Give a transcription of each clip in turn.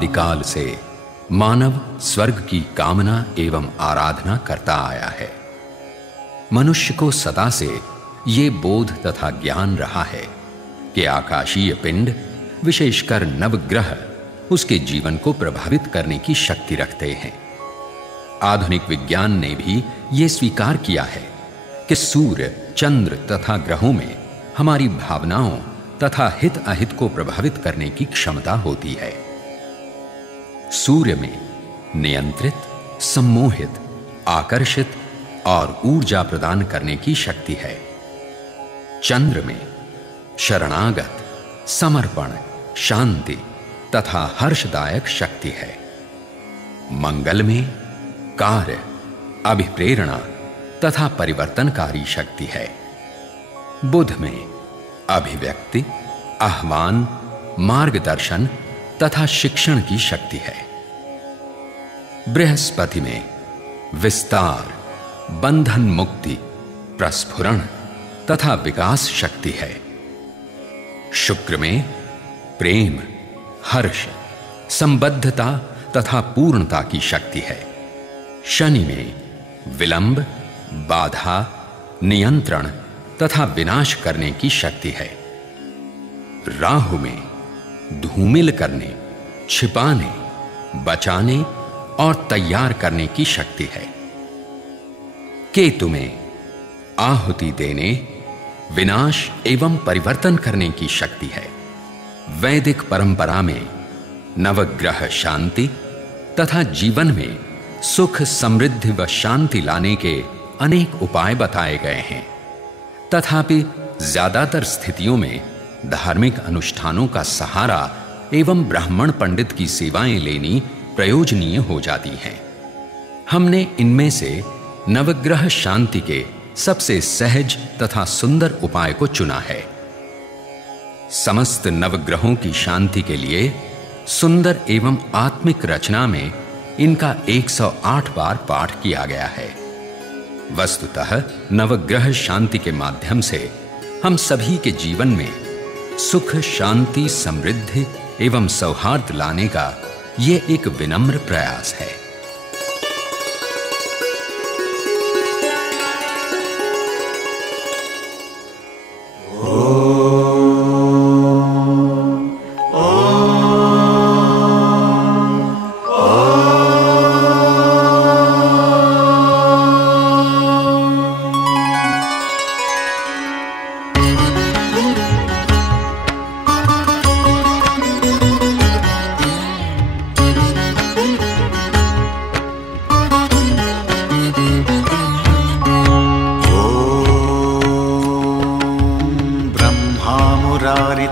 आदिकाल से मानव स्वर्ग की कामना एवं आराधना करता आया है। मनुष्य को सदा से ये बोध तथा ज्ञान रहा है कि आकाशीय पिंड, विशेषकर नवग्रह, उसके जीवन को प्रभावित करने की शक्ति रखते हैं। आधुनिक विज्ञान ने भी ये स्वीकार किया है कि सूर्य, चंद्र तथा ग्रहों में हमारी भावनाओं तथा हित अहित को प्रभावित करने की क्षमता होती है। सूर्य में नियंत्रित, सम्मोहित, आकर्षित और ऊर्जा प्रदान करने की शक्ति है। चंद्र में शरणागत, समर्पण, शांति तथा हर्षदायक शक्ति है। मंगल में कार्य, अभिप्रेरणा तथा परिवर्तनकारी शक्ति है। बुध में अभिव्यक्ति, आह्वान, मार्गदर्शन तथा शिक्षण की शक्ति है। बृहस्पति में विस्तार, बंधन मुक्ति, प्रस्फुरण तथा विकास शक्ति है। शुक्र में प्रेम, हर्ष, संबद्धता तथा पूर्णता की शक्ति है। शनि में विलंब, बाधा, नियंत्रण तथा विनाश करने की शक्ति है। राहु में धूमिल करने, छिपाने, बचाने और तैयार करने की शक्ति है। केतु में आहुति देने, विनाश एवं परिवर्तन करने की शक्ति है। वैदिक परंपरा में नवग्रह शांति तथा जीवन में सुख, समृद्धि व शांति लाने के अनेक उपाय बताए गए हैं। तथापि ज्यादातर स्थितियों में धार्मिक अनुष्ठानों का सहारा एवं ब्राह्मण पंडित की सेवाएं लेनी प्रयोजनीय हो जाती हैं। हमने इनमें से नवग्रह शांति के सबसे सहज तथा सुंदर उपाय को चुना है। समस्त नवग्रहों की शांति के लिए सुंदर एवं आत्मिक रचना में इनका 108 बार पाठ किया गया है। वस्तुतः नवग्रह शांति के माध्यम से हम सभी के जीवन में सुख, शांति, समृद्धि एवं सौहार्द लाने का ये एक विनम्र प्रयास है।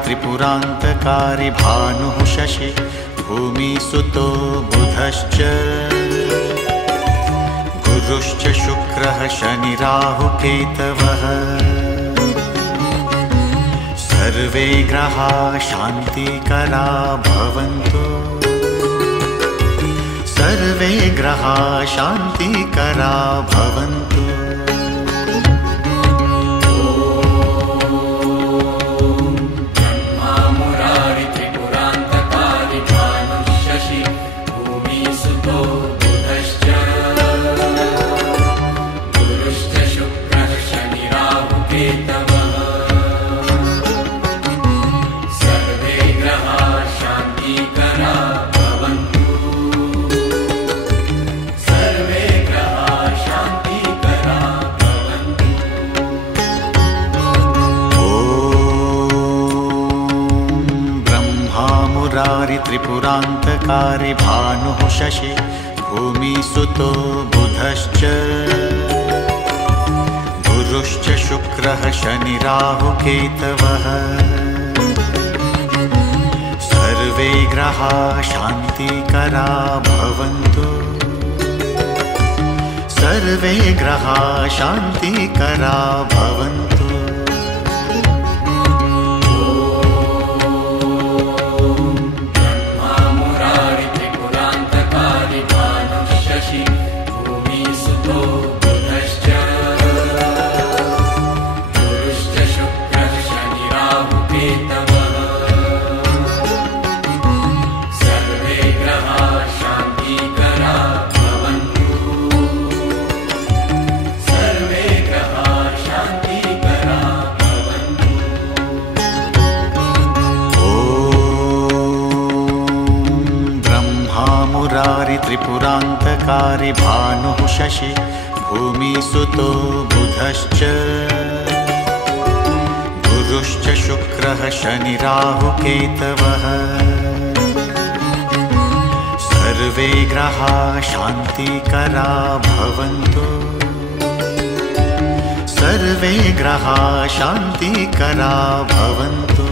त्रिपुरान्तकारी भानुः शशि भूमिसुतो बुधश्च गुरुश्च शुक्रः शनिराहुकेतवः सर्वे ग्रहाः शान्तिकरा भवन्तु, सर्वे ग्रहाः शान्तिकरा भवन्तु। त्रिपुरान्तकारी भानुः शशि भूमिसुतो बुधश्च गुरुश्च शुक्रः शनिराहुकेतवः सर्वे ग्रहाः शान्तिकरा भवन्तु, सर्वे ग्रहाः शान्तिकरा भवन्तु। सर्वे शशि भूमिसुतो बुधश्च गुरुश्च शुक्रः शनिराहुकेतवः सर्वे ग्रहाः शान्तिकरा भवन्तु सर्वे ग्रहाः शान्तिकरा भवन्तु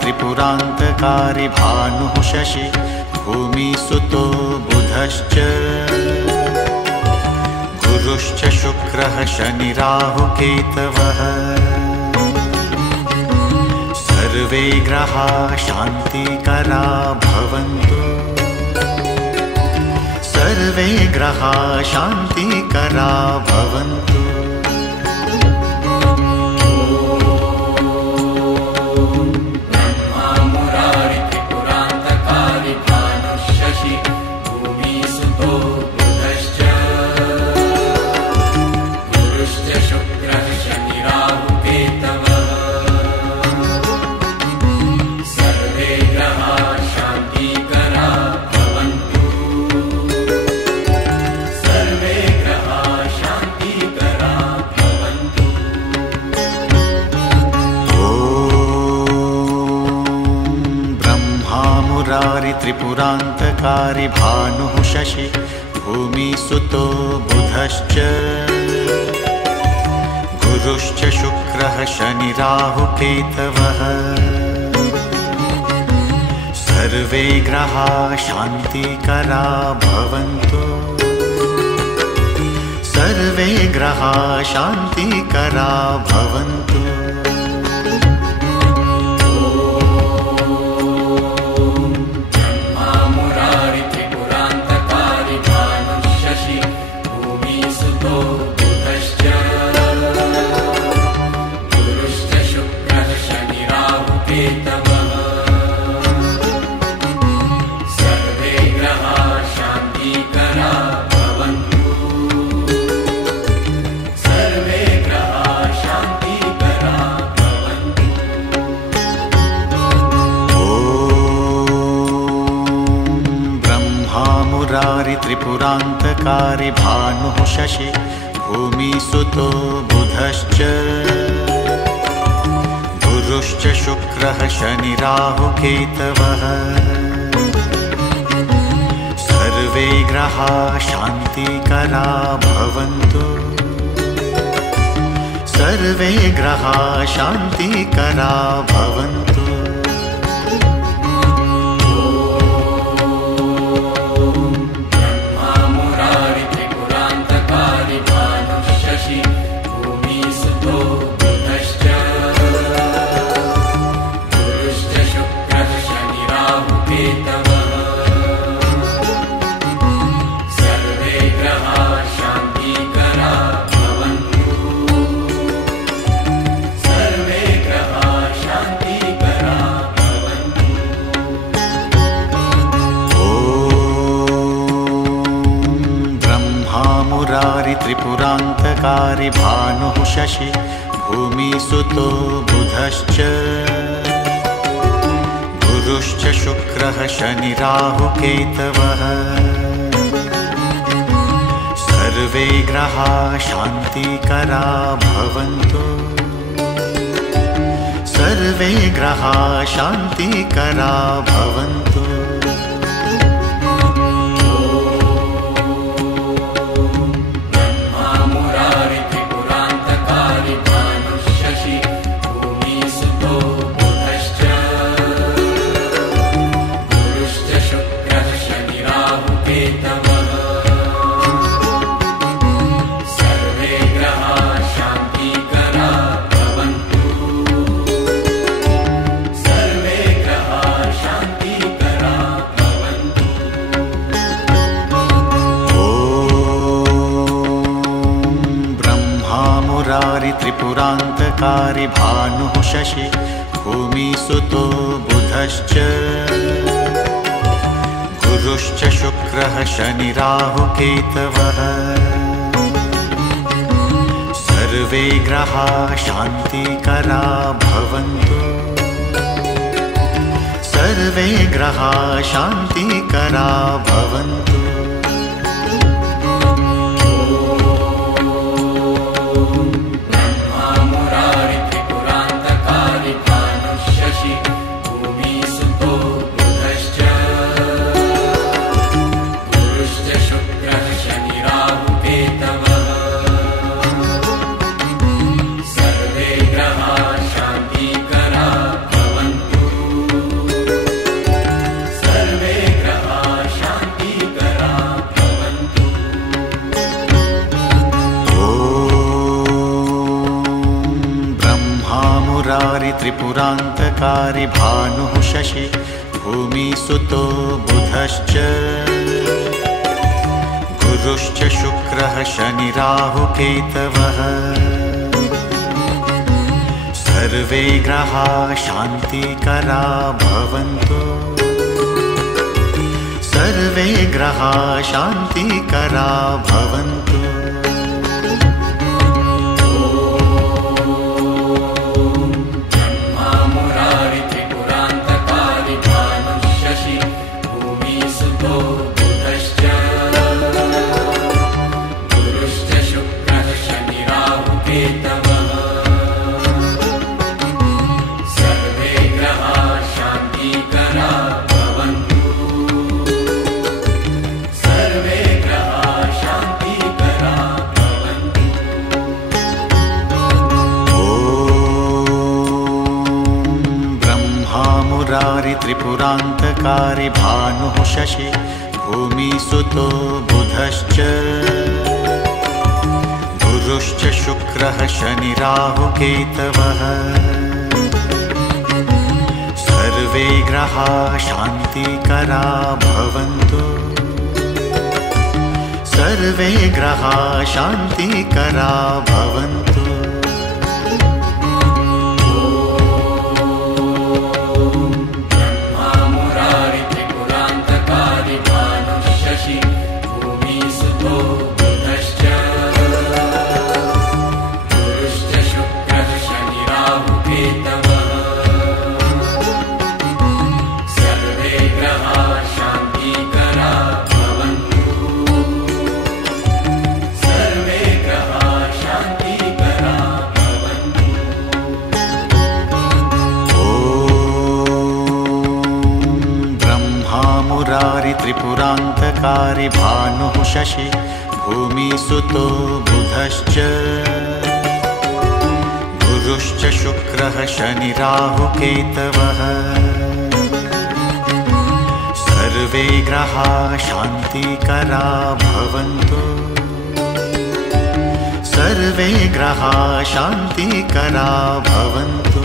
त्रिपुरान्तकारी भानुः शशि भूमिसुतो बुधश्च गुरुश्च शुक्रः शनिराहुकेतवः सर्वे ग्रहाः शान्तिकरा भवन्तु सर्वे ग्रहाः शान्तिकरा भवन्तु त्रिपुरान्तकारी भानुः शशि भूमिसुतो बुधश्च गुरुश्च शुक्रः शनिराहुकेतवः सर्वे ग्रहाः शान्तिकरा भवन्तु सर्वे ग्रहाः शान्तिकरा भवन्तु त्रिपुरान्तकारी भानुः शशि भूमिसुतो बुधश्च गुरुश्च शुक्रः शनिराहुकेतवः सर्वे ग्रहाः शान्तिकरा भवन्तु सर्वे ग्रहाः शान्तिकरा भवन्तु त्रिपुरान्तकारी भानुः शशि भूमिसुतो बुधश्च गुरुश्च शुक्रः शनिराहुकेतवः सर्वे ग्रहाः शान्तिकरा भवन्तु सर्वे ग्रहाः शान्तिकरा भवन्तु सर्वे भानुः शशि भूमिसुतो बुधश्च गुरुश्च शुक्रः शनिराहुकेतवः सर्वे ग्रहाः शान्तिकरा भवन्तु सर्वे ग्रहाः शान्तिकरा भवन्तु त्रिपुरान्तकारी भानुः शशि भूमिसुतो बुधश्च गुरुश्च शुक्रः शनिराहुकेतवः सर्वे ग्रहाः शान्तिकरा भवन्तु सर्वे ग्रहाः शान्तिकरा भवन्तु त्रिपुरान्तकारी भानुः शशि भूमिसुतो बुधश्च गुरुश्च शुक्रः शनिराहुकेतवः सर्वे ग्रहाः शान्तिकरा भवन्तु सर्वे ग्रहाः शान्तिकरा भवन्तु त्रिपुरान्तकारी भानुः शशि भूमिसुतो बुधश्च गुरुश्च शुक्रः शनिराहुकेतवः सर्वे ग्रहाः शान्तिकरा भवन्तु सर्वे ग्रहाः शान्तिकरा भवन्तु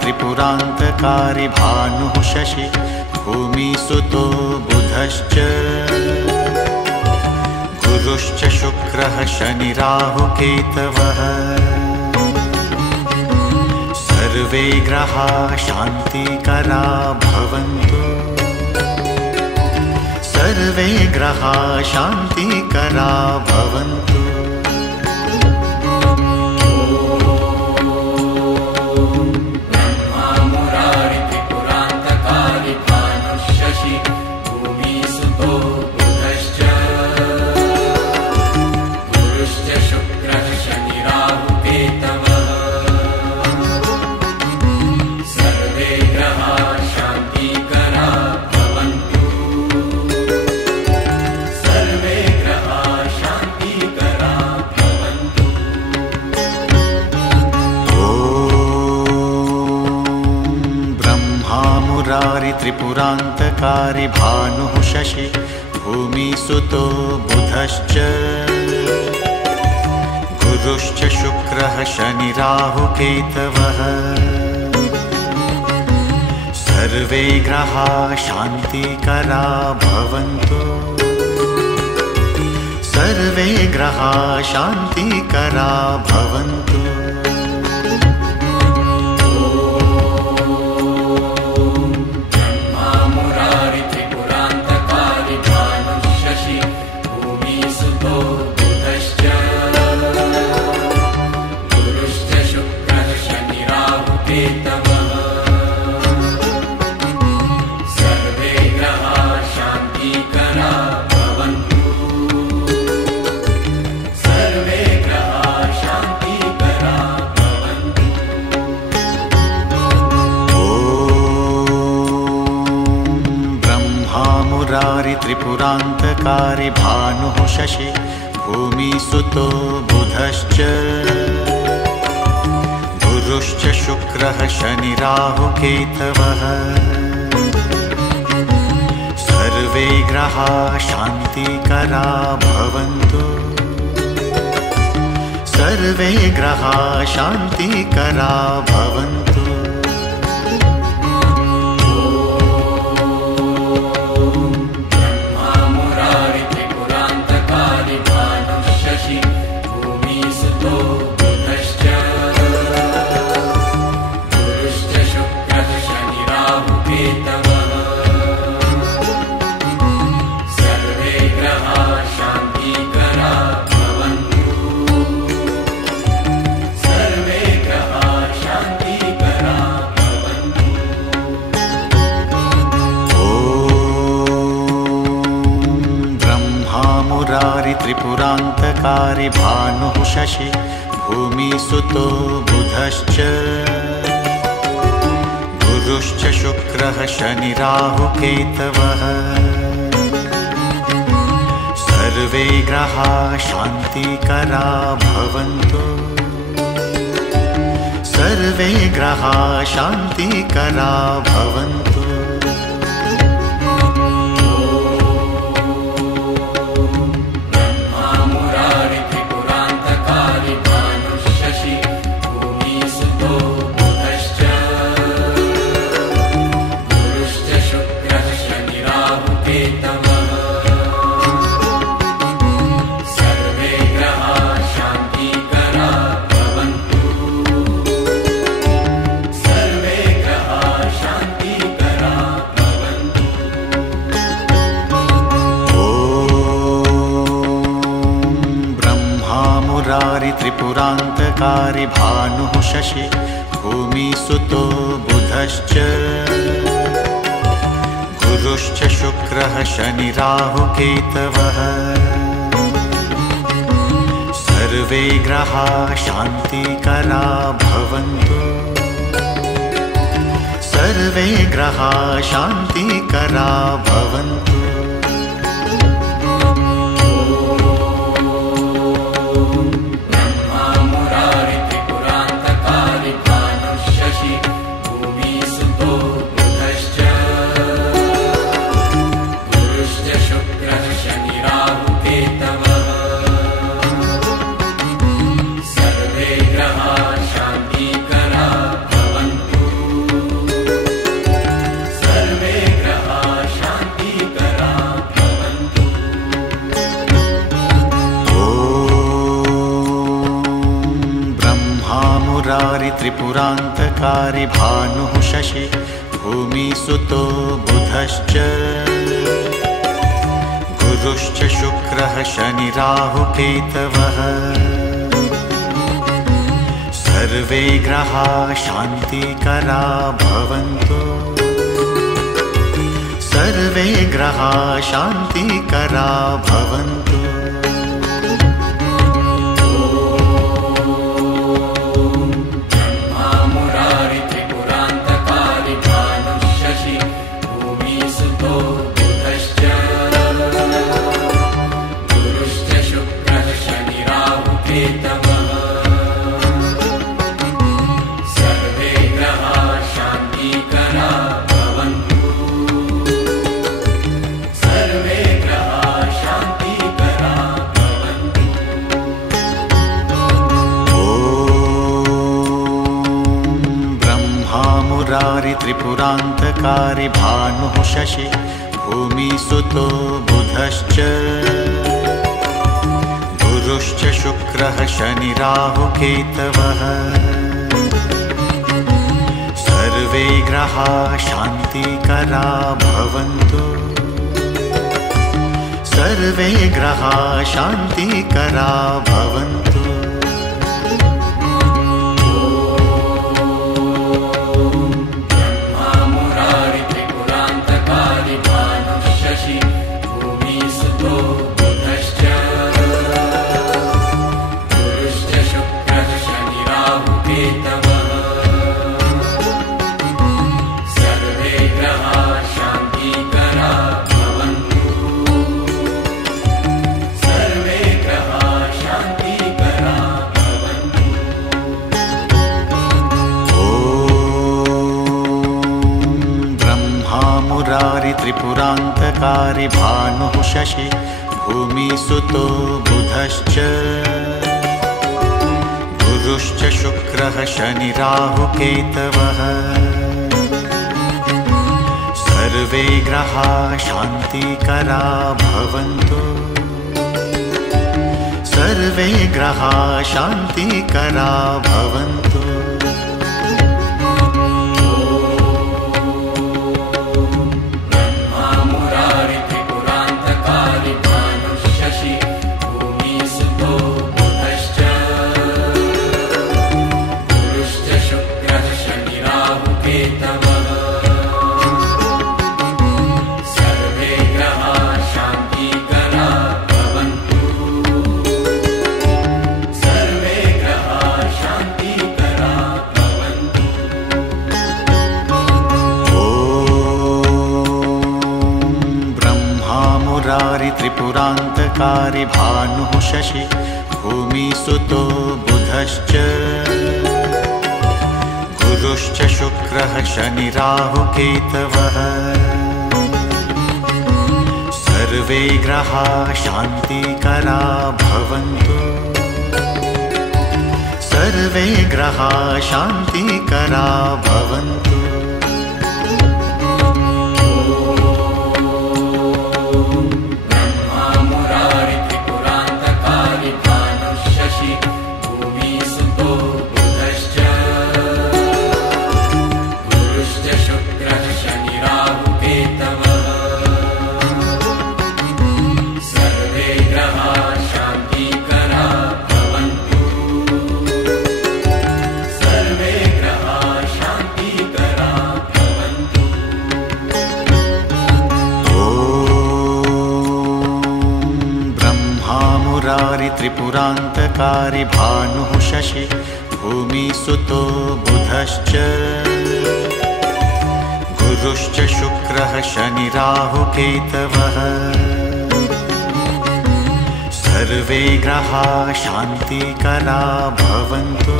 त्रिपुरान्तकारी भानुः शशि भूमिसुतो बुधश्च गुरुश्च शुक्रः शनिराहुकेतवः सर्वे ग्रहाः शान्तिकरा भवन्तु सर्वे ग्रहाः शान्तिकरा भवन्तु त्रिपुरान्तकारी भानुः शशि भूमिसुतो बुधश्च गुरुश्च शुक्रः शनिराहुकेतवः सर्वे ग्रहाः शान्तिकरा भवन्तु सर्वे ग्रहाः शान्तिकरा भवन्तु त्रिपुरान्तकारी भानुः शशि भूमिसुतो बुधश्च गुरुश्च शुक्रः शनिराहुकेतवः सर्वे ग्रहाः शान्तिकरा भवन्तु सर्वे ग्रहाः शान्तिकरा भवन्तु त्रिपुरान्तकारी भानुः शशि भूमिसुतो बुधश्च गुरुश्च शुक्रः शनिराहुकेतवः सर्वे ग्रहाः शान्तिकरा भवन्तु सर्वे ग्रहाः शान्तिकरा भवन्तु त्रिपुरान्तकारी भानुः शशि भूमिसुतो बुधश्च गुरुश्च शुक्रः शनिराहुकेतवः सर्वे ग्रहाः शान्तिकरा भवन्तु सर्वे ग्रहाः शान्तिकरा भवन्तु त्रिपुरान्तकारी भानुः शशि भूमिसुतो बुधश्च गुरुश्च शुक्रः शनिराहुकेतवः सर्वे ग्रहाः शान्तिकरा भवन्तु सर्वे ग्रहाः शान्तिकरा भवन्तु सर्वे ग्रहाः शान्तिकरा भवन्तु त्रिपुरान्तकारी भानुः शशि भूमिसुतो बुधश्च गुरुश्च शुक्रः शनि राहुकेतवः सर्वे ग्रहाः शान्तिकरा भवन्तु सर्वे ग्रहाः शान्तिकरा भवन्तु त्रिपुरान्तकारी भानुः शशि भूमिसुतो बुधश्च गुरुश्च शुक्रः शनि राहुकेतवः सर्वे ग्रहाः शान्तिकरा भवन्तु सर्वे ग्रहाः शान्तिकरा भवन्तु त्रिपुरान्तकारी भानुः शशि भूमिसुतो बुधश्च गुरुश्च शुक्रः शनि राहुकेतवः सर्वे ग्रहाः शान्तिकरा भवन्तु सर्वे ग्रहाः शान्तिकरा भवन्तु त्रिपुरान्तकारी भानुः शशि भूमिसुतो बुधश्च गुरुश्च शुक्रः शनि राहुकेतवः सर्वे ग्रहाः शान्तिकरा भवन्तु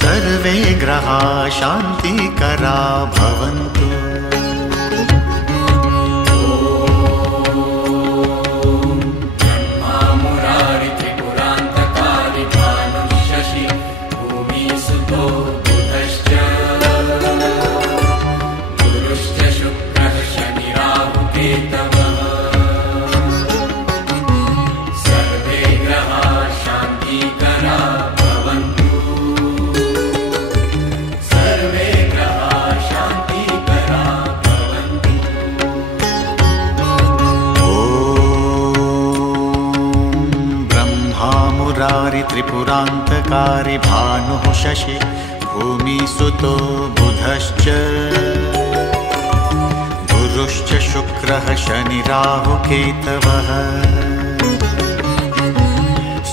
सर्वे ग्रहाः शान्तिकरा भवन्तु त्रिपुरान्तकारी भानुः शशि भूमिसुतो बुधश्च गुरुश्च शुक्रः शनि राहुकेतवः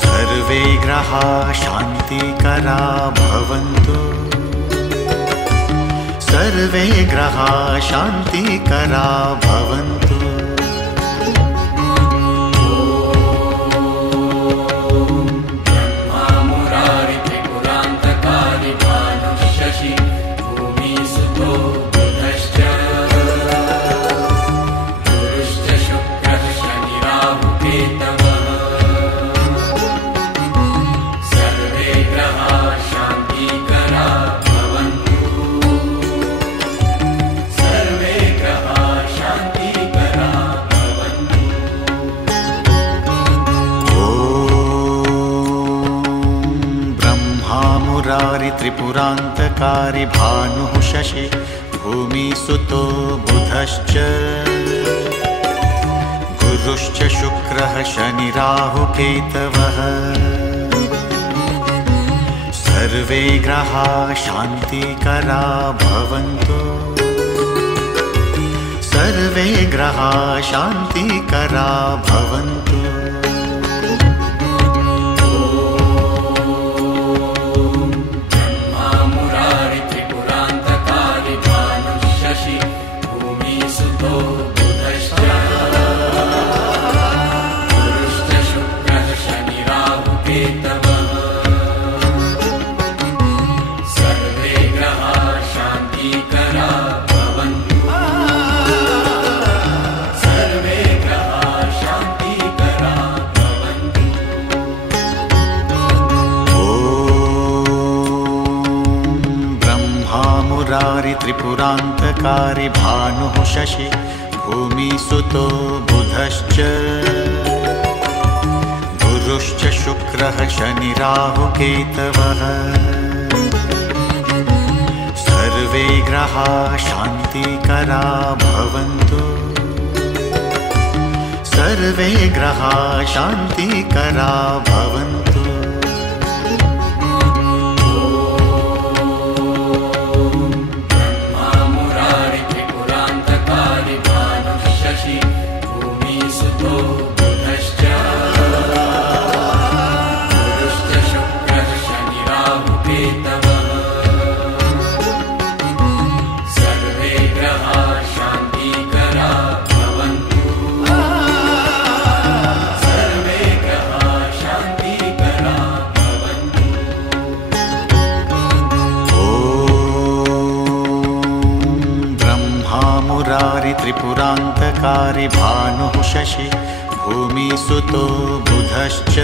सर्वे ग्रहाः शान्तिकरा भवन्तु सर्वे ग्रहाः शान्तिकरा भवन्तु सर्वे ग्रहाः शान्तिकरा भवन्तु मुरारि त्रिपुरान्तकारी भानुः शशि भूमिसुतो बुधश्च गुरुश्च शुक्रः शनिराहुकेतवः सर्वे ग्रहा शान्तिकरा भवन्तु सर्वे ग्रहा शान्तिकरा भवन्तु त्रिपुरान्तकारी भानुः शशि भूमिसुतो बुधश्च गुरुश्च शुक्रः शनिराहुकेतवः सर्वे ग्रहा शान्तिकरा भवन्तु सर्वे ग्रहा शान्तिकरा भवन्तु त्रिपुरान्तकारी भानुः शशि भूमिसुतो बुधश्च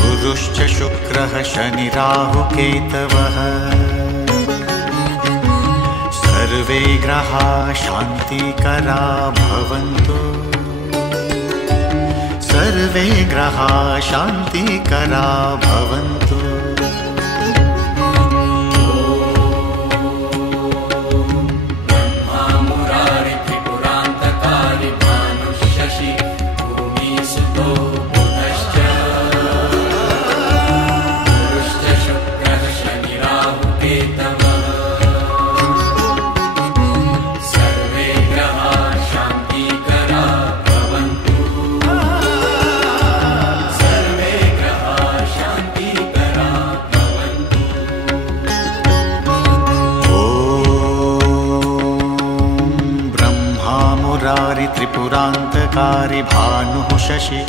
गुरुश्च शुक्रः शनिराहुकेतवः सर्वे ग्रहा शान्तिकरा भवन्तु सर्वे ग्रहा शान्तिकरा भवन्तु त्रिपुरान्तकारी भानुः शशि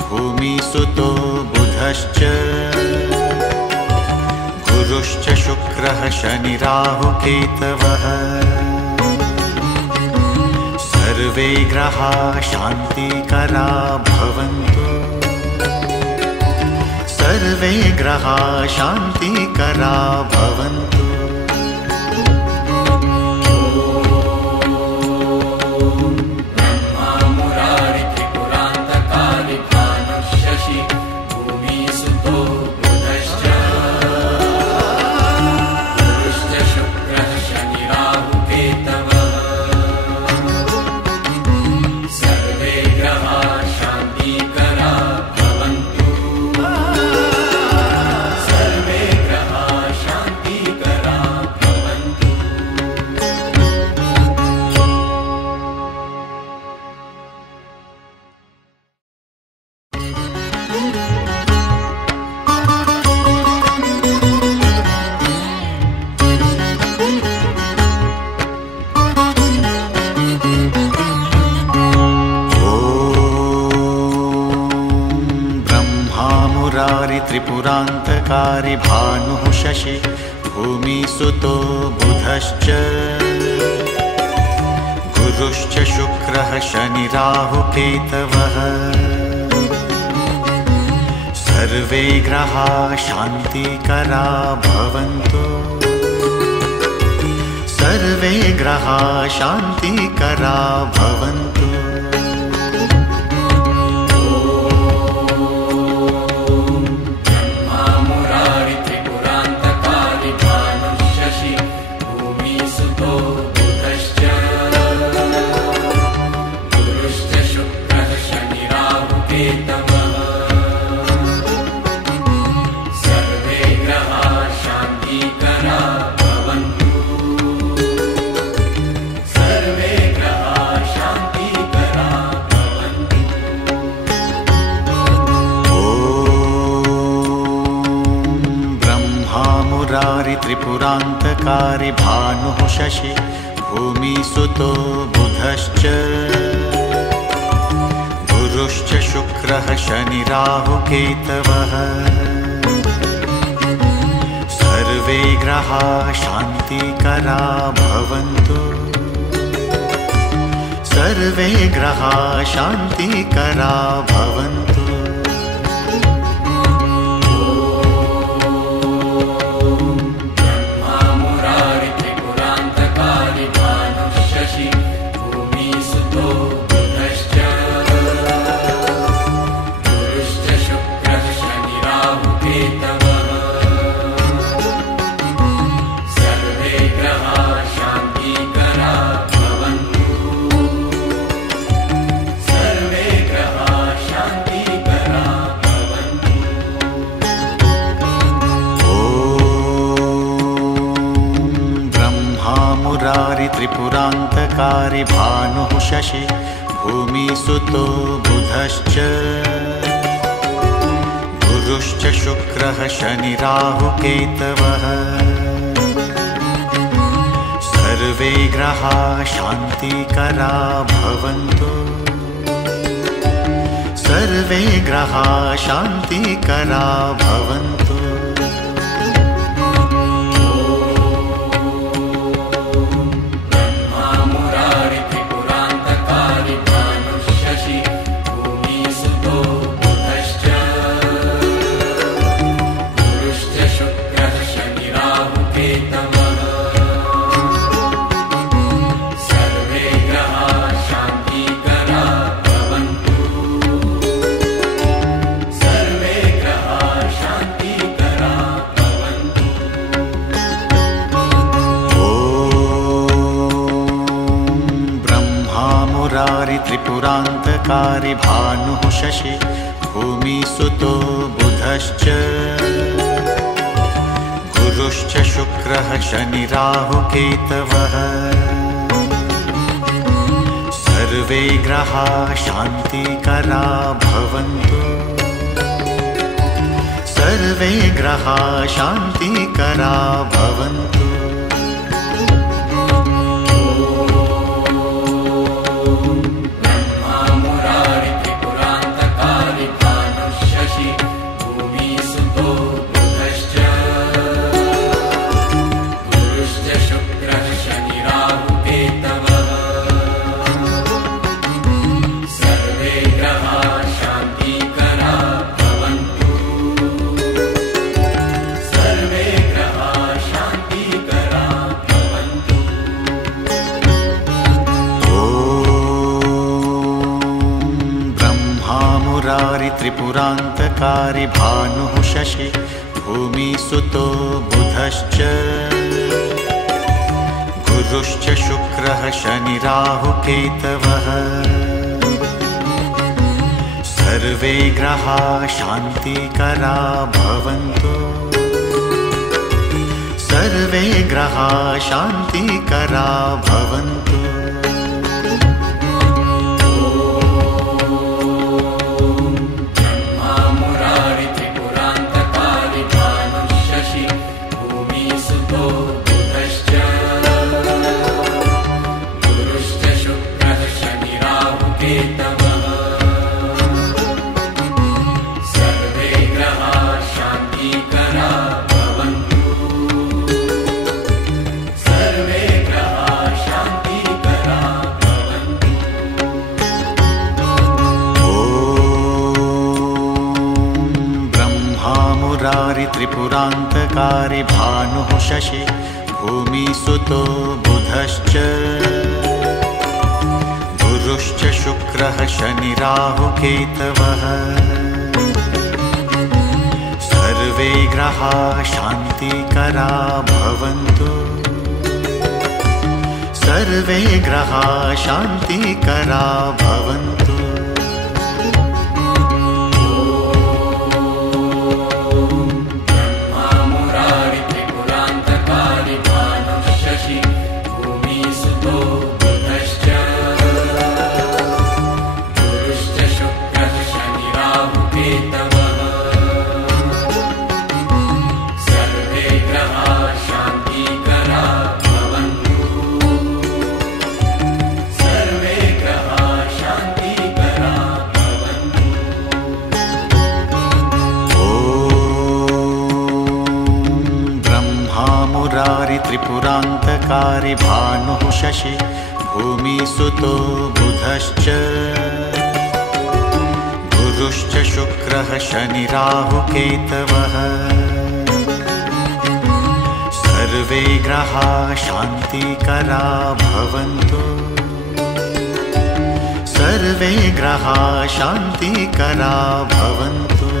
भूमिसुतो बुधश्च गुरुश्च शुक्रः शनिराहुकेतवः सर्वे ग्रहा शान्तिकरा भवन्तु सर्वे ग्रहा शान्तिकरा भवन्तु त्रिपुरान्तकारी भानुः शशि भूमिसुतो बुधश्च गुरुश्च शुक्रः शनिराहुकेतवः सर्वे ग्रहा शान्तिकरा भवन्तु सर्वे ग्रहा शान्तिकरा भवन्तु ब्रह्मा मुरारि हेतवः सर्वे ग्रहाः शान्तिकरा भवन्तु सर्वे ग्रहाः शान्तिकरा भवन्तु मुरारि त्रिपुरान्तकारी भानुः शशि भूमिसुतो बुधश्च गुरुश्च शुक्रः शनिराहुकेतवः सर्वे ग्रहाः शान्तिकरा भवन्तु सर्वे ग्रहाः शान्तिकरा भवन्तु त्रिपुरान्तकारी भानुः शशि भूमिसुतो बुधश्च गुरुश्च शुक्रः शनिराहुकेतवः सर्वे ग्रहाः शान्तिकरा भवन्तु सर्वे ग्रहाः शान्तिकरा भवन्तु त्रिपुरान्तकारी भानुः शशि भूमिसुतो बुधश्च गुरुश्च शुक्रः शनिराहुकेतवः सर्वे ग्रहाः शान्तिकरा भवन्तु सर्वे ग्रहाः शान्तिकरा भवन्तु त्रिपुरान्तकारी भानुः शशि भूमिसुतो बुधश्च गुरुश्च शुक्रः शनिराहुकेतवः सर्वे ग्रहाः शान्तिकरा भवन्तु सर्वे ग्रहाः शान्तिकरा भवन्तु त्रिपुरान्तकारी भानुः शशि भूमिसुतो बुधश्च गुरुश्च शुक्रः शनिराहुकेतवः सर्वे ग्रहाः शान्तिकरा भवन्तु सर्वे ग्रहाः शान्तिकरा भवन्तु त्रिपुरान्तकारी भानुः शशि भूमिसुतो बुधश्च गुरुश्च शुक्रः शनि राहुकेतवः सर्वे ग्रहाः शान्तिकरा भवन्तु सर्वे ग्रहाः शान्तिकरा भवन्तु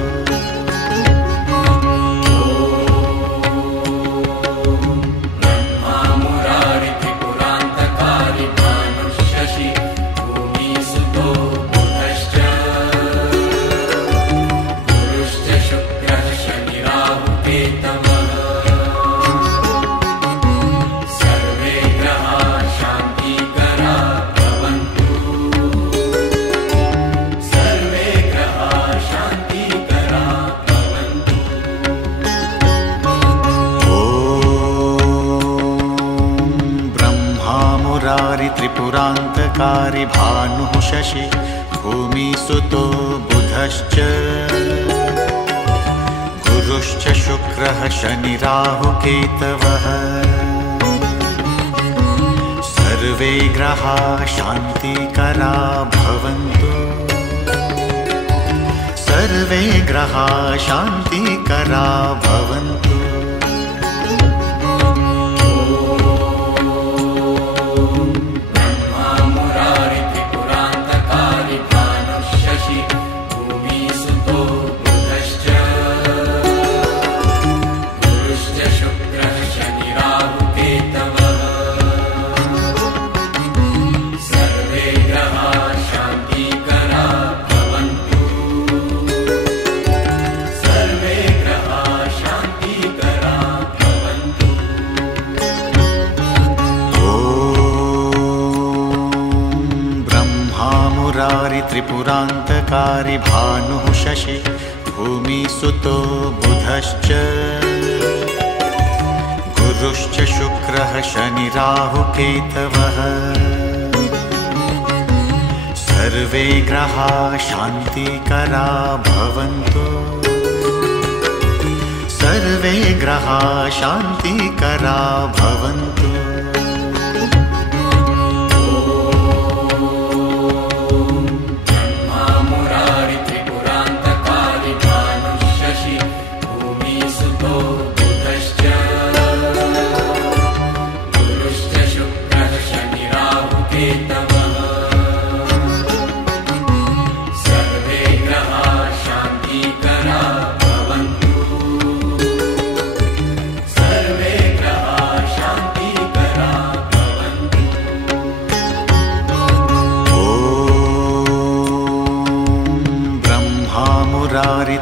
त्रिपुरान्तकारी भानुः शशि भूमिसुतो बुधश्च गुरुश्च शुक्रः शनि राहुकेतवः सर्वे ग्रहाः शान्तिकरा भवन्तु सर्वे ग्रहाः शान्तिकरा भवन्तु त्रिपुरान्तकारी भानुः शशि भूमिसुतो बुधश्च गुरुश्च शुक्रः शनि राहुकेतवः सर्वे ग्रहाः शान्तिकरा भवन्तु सर्वे ग्रहाः शान्तिकरा भवन्तु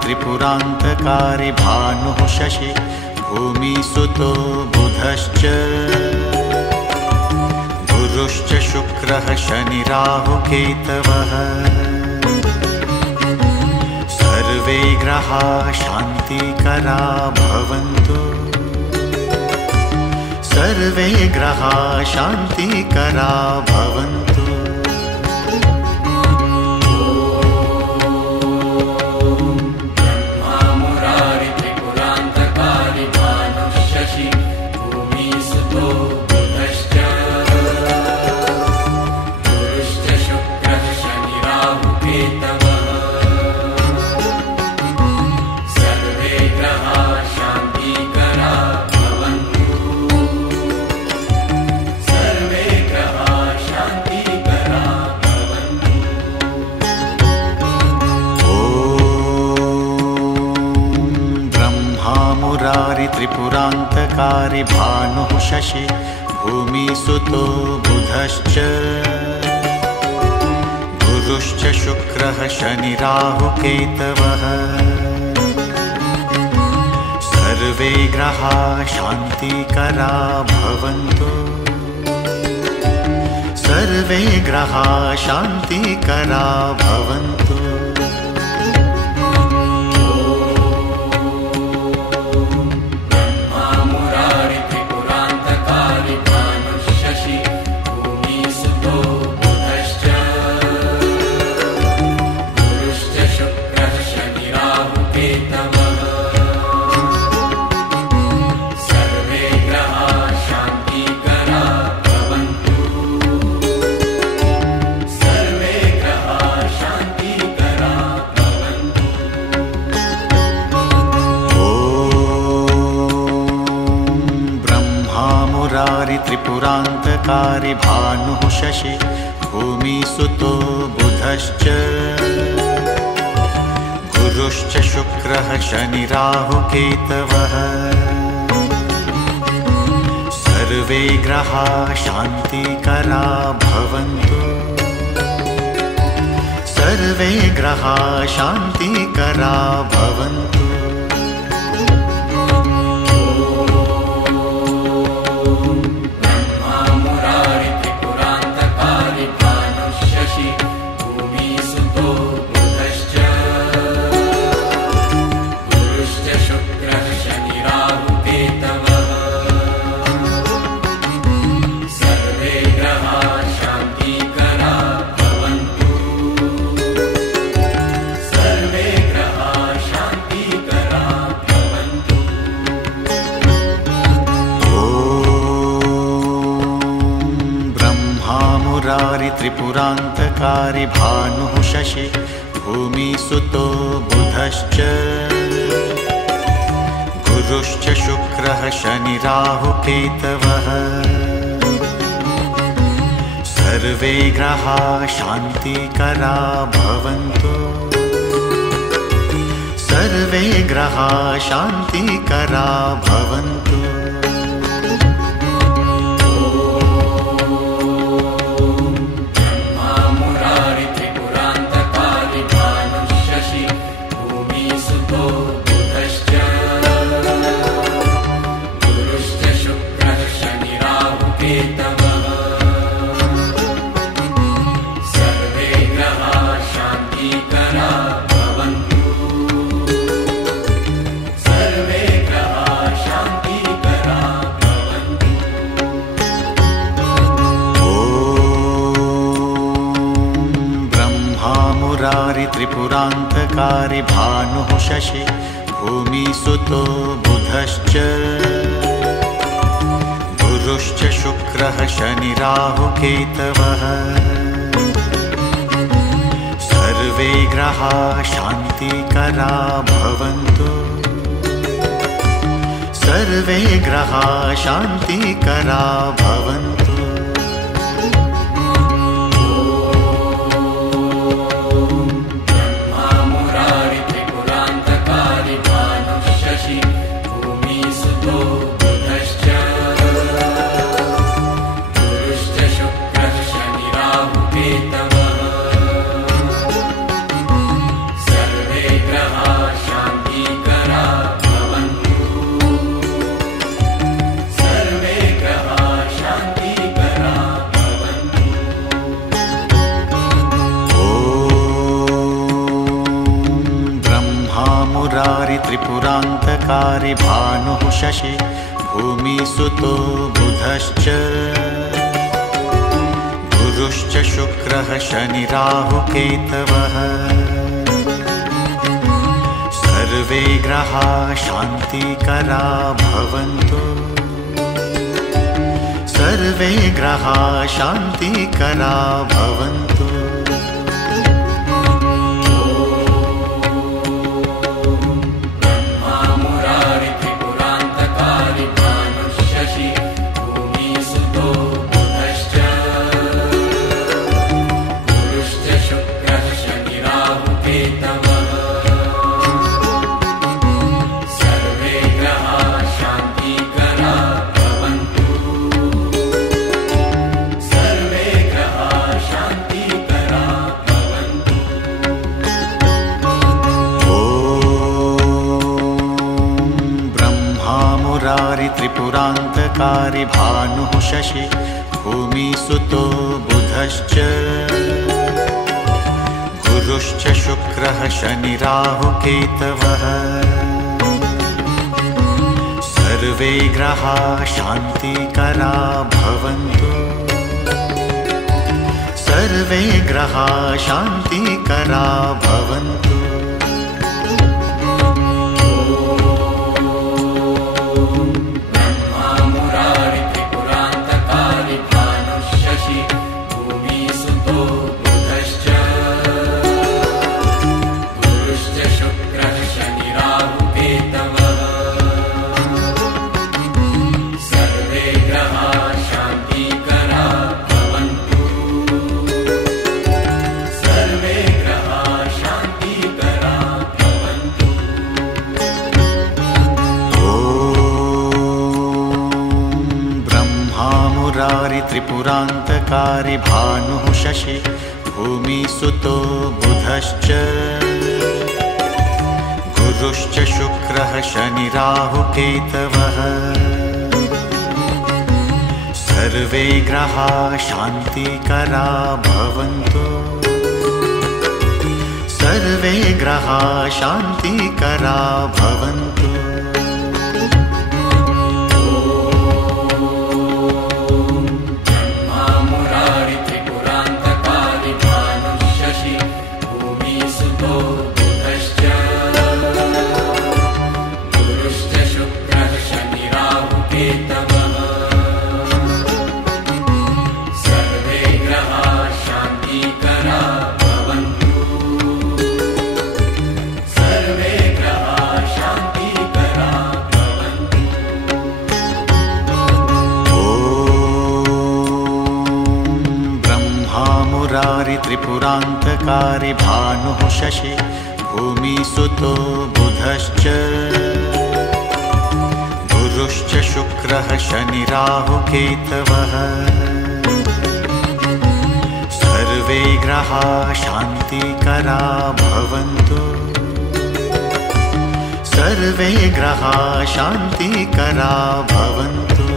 त्रिपुरान्तकारी भानुः शशि भूमिसुतो बुधश्च गुरुश्च शुक्रः शनि राहुकेतवः सर्वे ग्रहाः शान्तिकरा भवन्तु सर्वे ग्रहाः शान्तिकरा भवन्तु त्रिपुरान्तकारी भानुः शशि भूमिसुतो बुधश्च गुरुश्च शुक्रः शनि राहुकेतवः सर्वे ग्रहाः शान्तिकरा भवन्तु सर्वे ग्रहाः शान्तिकरा भवन्तु सर्वे ग्रहाः त्रिपुरान्तकारी भानुः शशि भूमिसुतो बुधश्च गुरुश्च शुक्रः शनि राहुकेतवः सर्वे ग्रहाः शान्तिकरा भवन्तु सर्वे ग्रहाः शान्तिकरा भवन्तु त्रिपुरान्तकारी भानुः शशि भूमिसुतो बुधश्च गुरुश्च शुक्रः शनि राहुकेतवः सर्वे ग्रहाः शान्तिकरा भवन्तु सर्वे ग्रहाः शान्तिकरा भवन्तु त्रिपुरान्तकारी भानुः शशि भूमिसुतो बुधश्च गुरुश्च शुक्रः शनि राहुकेतवः सर्वे ग्रहाः शान्तिकरा भवन्तु सर्वे ग्रहाः शान्तिकरा भवन्तु त्रिपुरान्तकारी भानुः शशि भूमिसुतो बुधश्च गुरुश्च शुक्रः शनि राहुकेतवः सर्वे ग्रहाः शान्तिकरा भवन्तु सर्वे ग्रहाः शान्तिकरा भवन्तु त्रिपुरान्तकारी भानुः शशि भूमिसुतो बुधश्च गुरुश्च शुक्रः शनि राहुकेतवः सर्वे ग्रहाः शान्तिकरा भवन्तु सर्वे ग्रहाः शान्तिकरा भवन्तु सर्वे ग्रहाः त्रिपुरान्तकारी भानुः शशि भूमिसुतो बुधश्च गुरुश्च शुक्रः शनि राहुकेतवः सर्वे ग्रहाः शान्तिकरा भवन्तु सर्वे ग्रहाः शान्तिकरा भवन्तु त्रिपुरान्तकारी भानुः शशि भूमिसुतो बुधश्च गुरुश्च शुक्रः शनि राहुकेतवः सर्वे ग्रहाः शान्तिकरा भवन्तु सर्वे ग्रहाः शान्तिकरा भवन्तु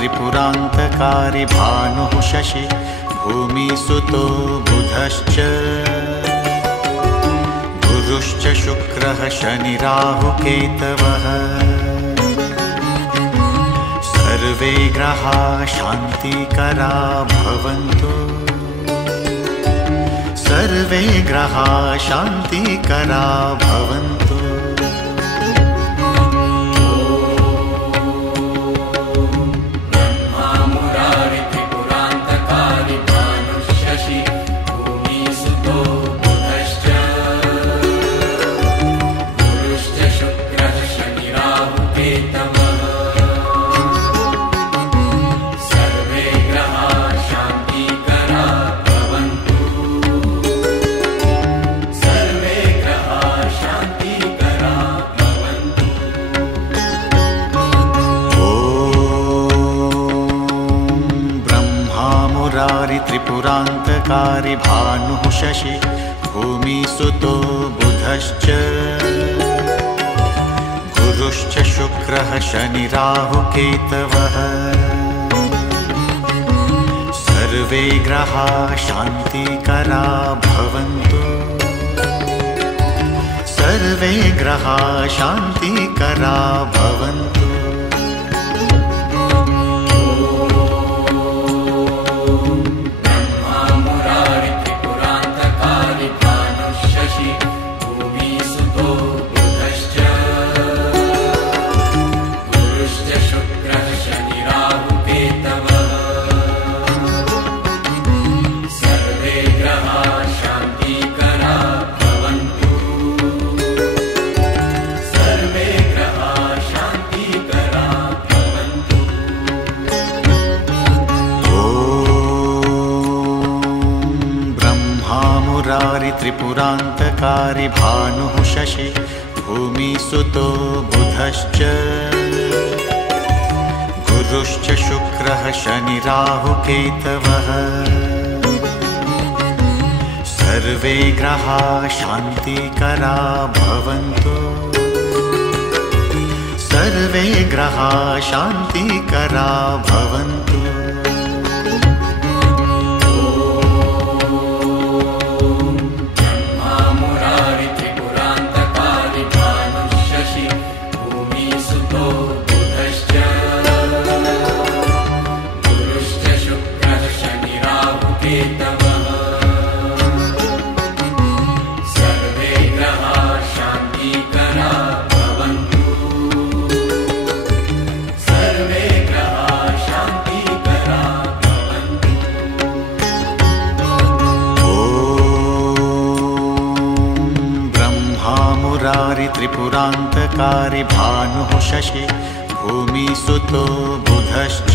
त्रिपुरान्तकारी भानुः शशि भूमिसुतो बुधश्च गुरुश्च शुक्रः शनि राहुकेतवः सर्वे ग्रहाः शान्तिकरा भवन्तु सर्वे ग्रहाः शान्तिकरा भवन्तु त्रिपुरान्तकारी भानुः शशि भूमिसुतो बुधश्च गुरुश्च शुक्रः शनि राहुकेतवः सर्वे ग्रहाः शान्तिकरा भवन्तु सर्वे ग्रहाः शान्तिकरा भवन्तु त्रिपुरान्तकारी भानुः शशि भूमिसुतो बुधश्च गुरुश्च शुक्रः शनि राहुकेतवः सर्वे ग्रहाः शान्तिकरा भवन्तु सर्वे ग्रहाः शान्तिकरा भवन्तु सर्वे ग्रहाः त्रिपुरान्तकारि भानुः शशि भूमिसुतो बुधश्च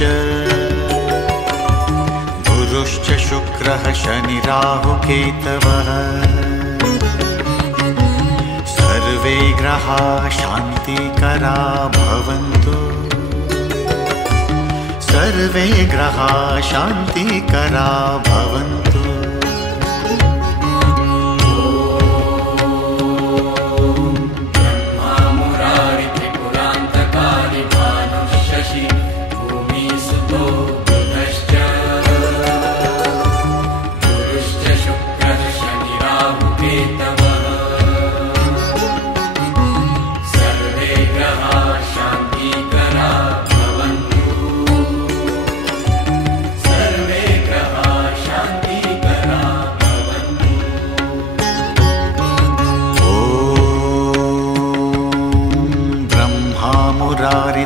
गुरुश्च शुक्रः शनि राहुकेतवः सर्वे ग्रहाः शान्तिकरा भवन्तु सर्वे ग्रहाः शान्तिकरा भवन्तु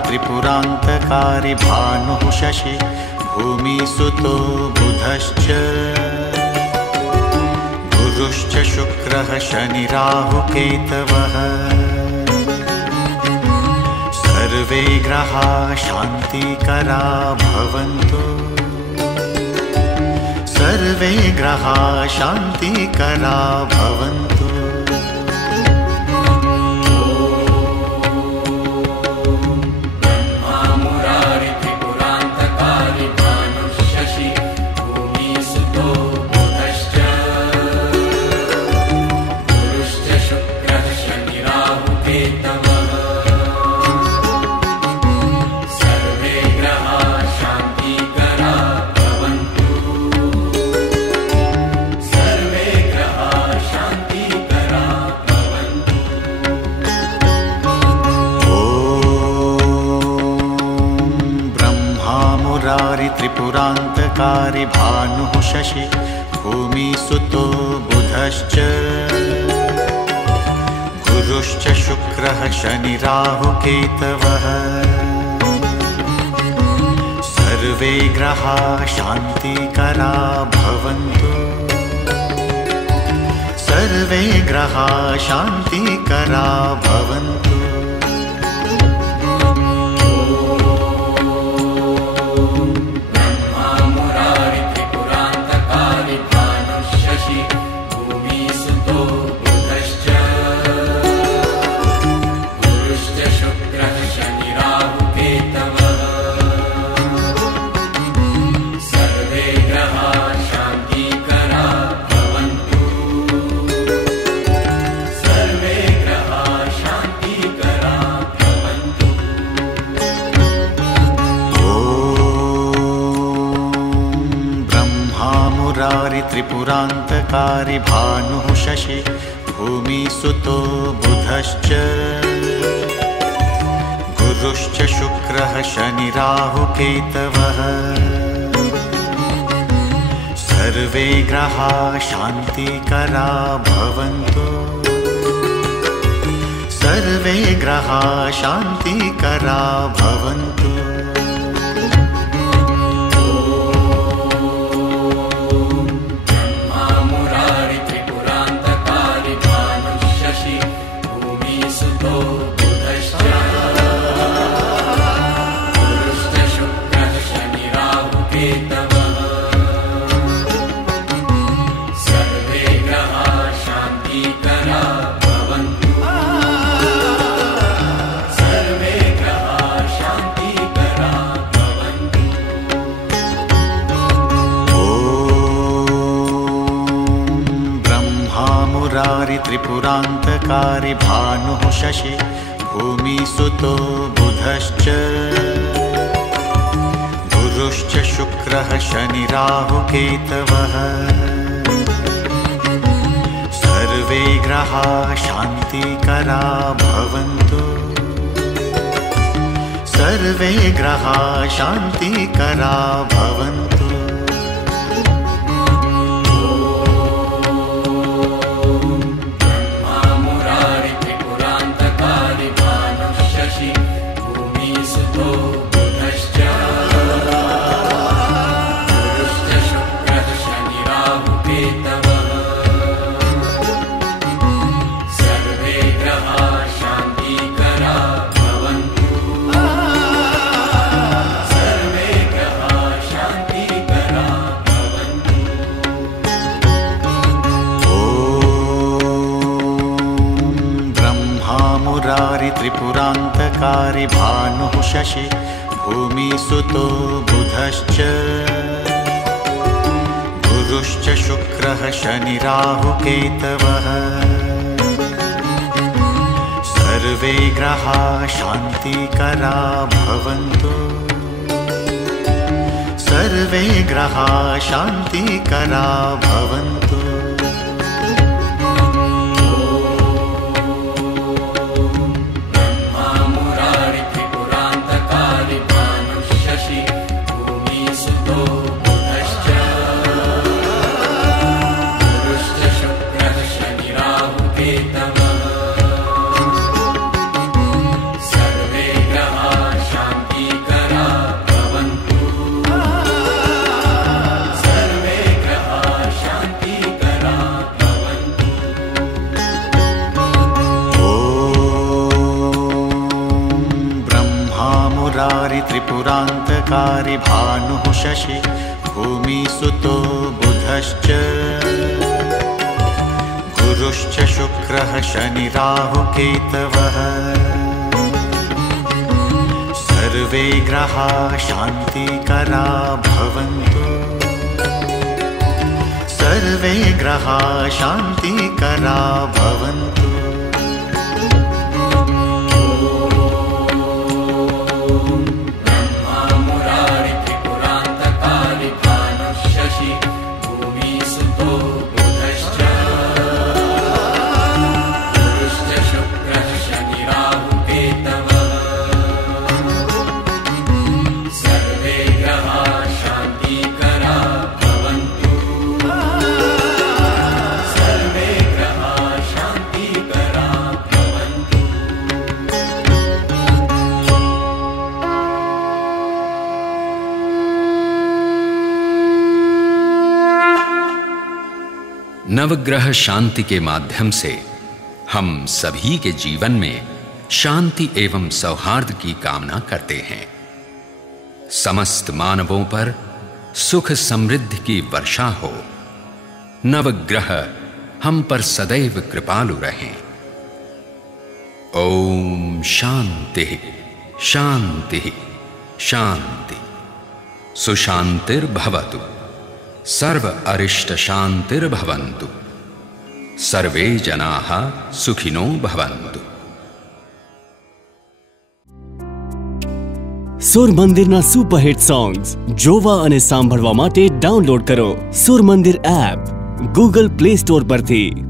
त्रिपुरान्तकारि भानुः शशि भूमिसुतो बुधश्च गुरुश्च शुक्रः शनि राहुकेतवः सर्वे ग्रहाः शान्तिकरा भवन्तु सर्वे ग्रहाः शान्तिकरा भवन्तु त्रिपुरान्तकारि भानुः शशि भूमिसुतो बुधश्च गुरुश्च शुक्रः शनि राहुकेतवः सर्वे ग्रहाः शान्तिकरा भवन्तु सर्वे ग्रहाः शान्तिकरा भवन्तु त्रिपुरान्तकारि भानुः शशि भूमिसुतो बुधश्च गुरुश्च शुक्रः शनि राहुकेतवः सर्वे ग्रहाः शान्तिकरा भवन्तु सर्वे ग्रहाः शान्तिकरा भवन्तु त्रिपुरान्तकारि भानुः शशि भूमिसुतो बुधश्च गुरुश्च शुक्रः शनि राहुकेतवः सर्वे ग्रहाः शान्तिकरा भवन्तु सर्वे ग्रहाः शान्तिकरा भवन्तु सर्वे ग्रहाः शान्तिकरा त्रिपुरान्तकारी भानुः शशि भूमिसुतो बुधश्च गुरुश्च शुक्रः शनिराहुकेतवः सर्वे ग्रहा शान्तिकरा भवन्तु सर्वे ग्रहा शान्तिकरा भवन्तु त्रिपुरान्तकारी भानुः शशि भूमिसुतो बुधश्च गुरुश्च शुक्रः शनिराहुकेतवः सर्वे ग्रहा शान्तिकरा भवन्तु सर्वे ग्रहा शान्तिकरा भवन्तु नवग्रह शांति के माध्यम से हम सभी के जीवन में शांति एवं सौहार्द की कामना करते हैं। समस्त मानवों पर सुख समृद्धि की वर्षा हो। नवग्रह हम पर सदैव कृपालु रहें। ओम शांति शांति शांति। सुशांतिर्भवतु। सर्व अरिष्ट शांतिर्भवन्तु। सर्वे जनाः सुखिनो भवन्तु। સુર મંદિરના સુપરહિટ સોંગ્સ જોવા અને સાંભળવા માટે ડાઉનલોડ કરો સુર મંદિર એપ ગૂગલ પ્લે સ્ટોર પરથી।